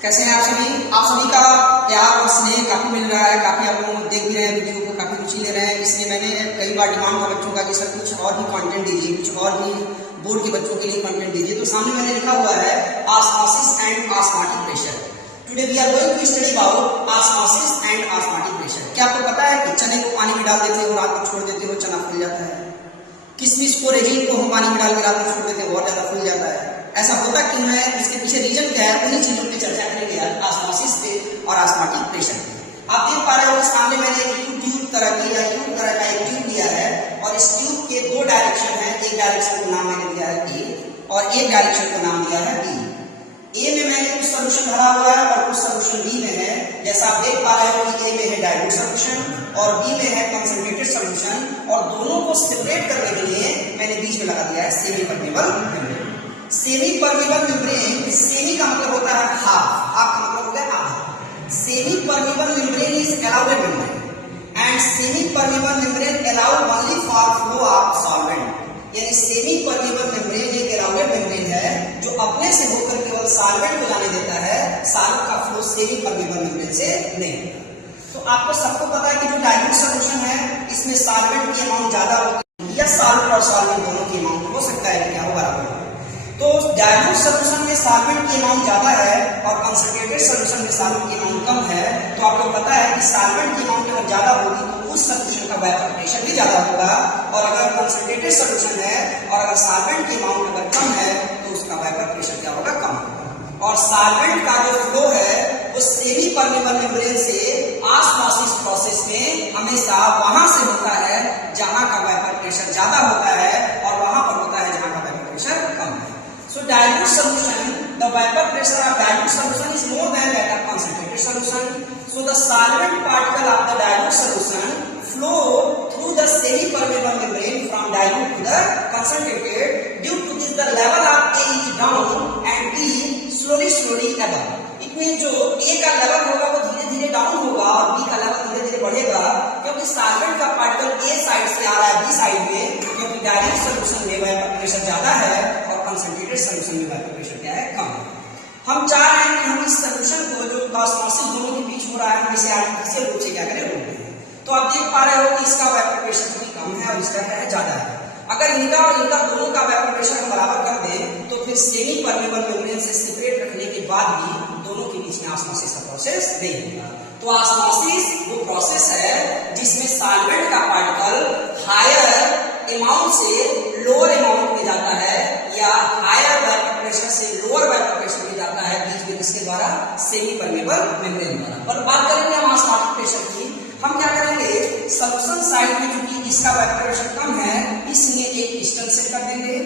कैसे हैं आप सभी? आप सभी का प्यार और स्नेह काफी मिल रहा है, काफी आप लोग देख भी रहे हैं वीडियो को, काफी रुचि ले रहे हैं। इसलिए मैंने कई बार डिमांड का बच्चों का कि सर कुछ और भी कंटेंट दीजिए, कुछ और भी बोर्ड के बच्चों के लिए कंटेंट दीजिए। तो सामने मैंने लिखा हुआ है osmosis and osmotic pressure. Today we are going to study about osmosis and osmotic pressure. क्या आपको पता है कि चने को पानी में डाल देते हो, रात में छोड़ देते हो, चना फूल जाता है। किशमिश को, रेजिन को हम पानी में डाल के रात में छोड़ देते हैं, बहुत ज्यादा फूल जाता है। ऐसा होता क्यों है, इसके पीछे रीजन क्या है, उन्हीं चीजों पे चर्चा करेंगे आज, ऑस्मोसिस पे और ऑस्मोटिक प्रेशर पे। आप देख पा रहे हो सामने मैंने एक ट्यूब तरह का एक ट्यूब दिया है और इस ट्यूब के दो डायरेक्शन है। एक डायरेक्शन को नाम मैंने दिया है ए और एक डायरेक्शन को नाम दिया है बी। ए में मैंने कुछ सोल्यूशन भरा हुआ है और कुछ सोल्यूशन बी में है। जैसा आप देख पा रहे हो कि ए में है डाइल्यूट सोल्यूशन और बी में है कंसंट्रेटेड सोल्यूशन, और दोनों को सेपरेट करने के लिए मैंने बीच में लगा दिया है semi permeable membrane. Semi permeable membrane, semi का मतलब होता है हाफ, हाफ का मतलब हो गया आधा। Semi permeable membrane is allowed membrane and semi permeable membrane allowed only for flow of solvent. यानी सेमी परमेबल मेम्ब्रेन एक अलाउडेड मेम्ब्रेन है जो अपने से होकर केवल सॉल्वेंट को जाने देता है, सॉल्वेंट का फ्लो सेमी परमेबल मेम्ब्रेन से नहीं होता। तो आपको सबको पता है कि जो डाइल्यूट सॉल्यूशन है इसमें सॉल्वेंट की अमाउंट ज्यादा होती है, या सॉल्वेंट और सॉल्वेंट दोनों की अमाउंट हो सकता है कि क्या हो बराबर। तो डाइल्यूट सॉल्यूशन में सॉल्वेंट की अमाउंट ज्यादा है और कंसंट्रेटेड सॉल्यूशन में सॉल्वेंट की अमाउंट कम है। तो आपको पता है कि सॉल्वेंट की अमाउंट अगर ज्यादा होगी तो उस सॉल्यूशन का वेपर प्रेशर भी ज्यादा होगा, और अगर कंसंट्रेटेड सॉल्यूशन है और अगर सॉल्वेंट की अमाउंट अगर कम है तो उसका वेपर प्रेशर क्या होगा, कम होगा। और सॉल्वेंट का जो फ्लो है वो सेमी परमेबल मेम्ब्रेन से ऑस्मोसिस प्रोसेस में हमेशा वहां से होता है जहां का वेपर प्रेशर ज्यादा होता है और वहां पर होता है जहां का वेपर प्रेशर कम है। So dilute solution, the vapor pressure of dilute solution is more than that of concentrated solution. So the solvent particle of the dilute solution flow through the semi-permeable membrane from dilute to the concentrated. Due to this, the level of A is down and B slowly above. It means जो A का level होगा वो धीरे धीरे down होगा और B का level धीरे धीरे बढ़ेगा, क्योंकि सॉल्वेंट का पार्टिकल A साइड से आ रहा है B साइड में, क्योंकि डाइल्यूट सॉल्यूशन में वेपर प्रेशर ज्यादा है और कंसंट्रेटेड सॉल्यूशन में वेपर प्रेशर क्या है, कम है। हम चाह रहे हैं कि हम इस सॉल्यूशन को जो ऑस्मोसिस दोनों के बीच हो रहा है हम इसे आर्टिफिशियल रूप से क्या करें, रोक दें। तो आप देख पा रहे हो कि इसका वेपर प्रेशर भी कम है और इसका क्या है, ज्यादा है। अगर इनका और इनका दोनों का वेपर प्रेशर हम बराबर कर दें तो फिर सेमी परमेबल मेम्ब्रेन से सेपरेट रखने के बाद भी दोनों के बीच में ऑस्मोसिस का प्रोसेस नहीं होगा। तो ऑस्मोसिस वो प्रोसेस है जिसमें सॉल्वेंट का पार्टिकल हायर अमाउंट से लोअर अमाउंट में जाता है या हायर वेपर प्रेशर से लोअर वेपर प्रेशर में जाता है, बीच में किसके द्वारा, सेमी परमेबल मेम्ब्रेन द्वारा। पर बात करेंगे हम ऑस्मोटिक प्रेशर की, हम क्या करेंगे, सॉल्यूशन साइड में क्योंकि इसका वेपर प्रेशर कम है इसलिए एक पिस्टन सेट कर देंगे।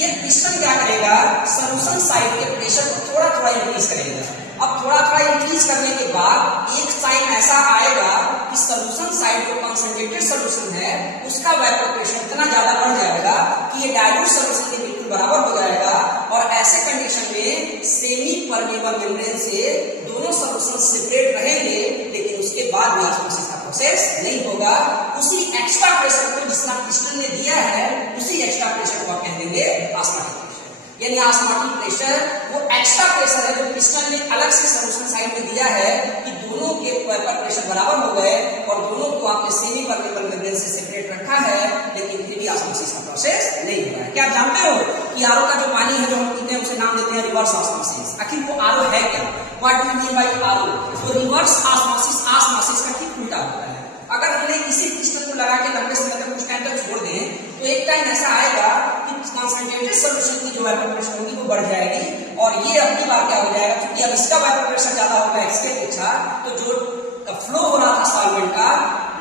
ये पिस्टन क्या करेगा, सॉल्यूशन साइड के प्रेशर को थोड़ा थोड़ा इंक्रीज करेगा। अब थोड़ा थोड़ा इंक्रीज करने के बाद एक साइड ऐसा आएगा कि सॉल्यूशन साइड जो कंसंट्रेटेड सॉल्यूशन है उसका वेपर प्रेशर इतना ज्यादा बढ़ जाएगा कि ये डाइल्यूट सॉल्यूशन के बिल्कुल बराबर हो जाएगा, और ऐसे कंडीशन में सेमी परमेबल मेम्ब्रेन से दोनों सॉल्यूशन सेपरेट रहेंगे, लेकिन उसके बाद भी ऑस्मोसिस का प्रोसेस नहीं होगा। उसी एक्स्ट्रा प्रेशर को जितना पिस्टन ने दिया है उसी एक्स्ट्रा प्रेशर को आप कह देंगे ऑस्मोटिक प्रेशर। यानी ऑस्मोटिक प्रेशर वो एक्स्ट्रा प्रेशर है जो पिस्टन ने अलग से सॉल्यूशन साइड में दिया है कि दोनों के वेपर प्रेशर बराबर हो गए और दोनों को आपने सेमी परमेबल मेम्ब्रेन से सेपरेट रखा है, लेकिन फिर भी ऑस्मोसिस का प्रोसेस नहीं हो रहा है। क्या आप जानते हो कि आरओ का जो पानी है जो हम पीते हैं उसे नाम देते हैं रिवर्स ऑस्मोसिस। आखिर वो आरओ है क्या, what do you mean by RO? तो रिवर्स ऑस्मोसिस ऑस्मोसिस का ठीक उल्टा होता है। अगर हमने किसी पिस्टन को लगा के लंबे समय तक कुछ टाइम तक छोड़ दें तो एक टाइम ऐसा आएगा कि कंसंट्रेटेड सॉल्यूशन की जो वेपर प्रेशर होगी वो बढ़ जाएगी, और ये अपनी बार क्या हो जाएगा, क्योंकि अब इसका वेपर प्रेशर ज्यादा होगा एक्स के अपेक्षा, तो जो फ्लो हो रहा था सॉल्वेंट का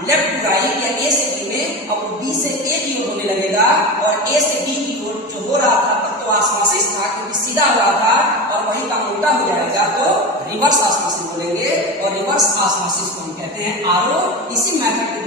लेफ्ट टू राइट या ए से बी में, अब बी से ए की ओर होने लगेगा, और ए से बी की ओर जो हो रहा था तब तो ऑस्मोसिस था क्योंकि सीधा हो रहा था, और वही काम उल्टा हो जाएगा तो रिवर्स ऑस्मोसिस बोलेंगे, और रिवर्स ऑस्मोसिस को हम कहते हैं आरओ। इसी मेथड के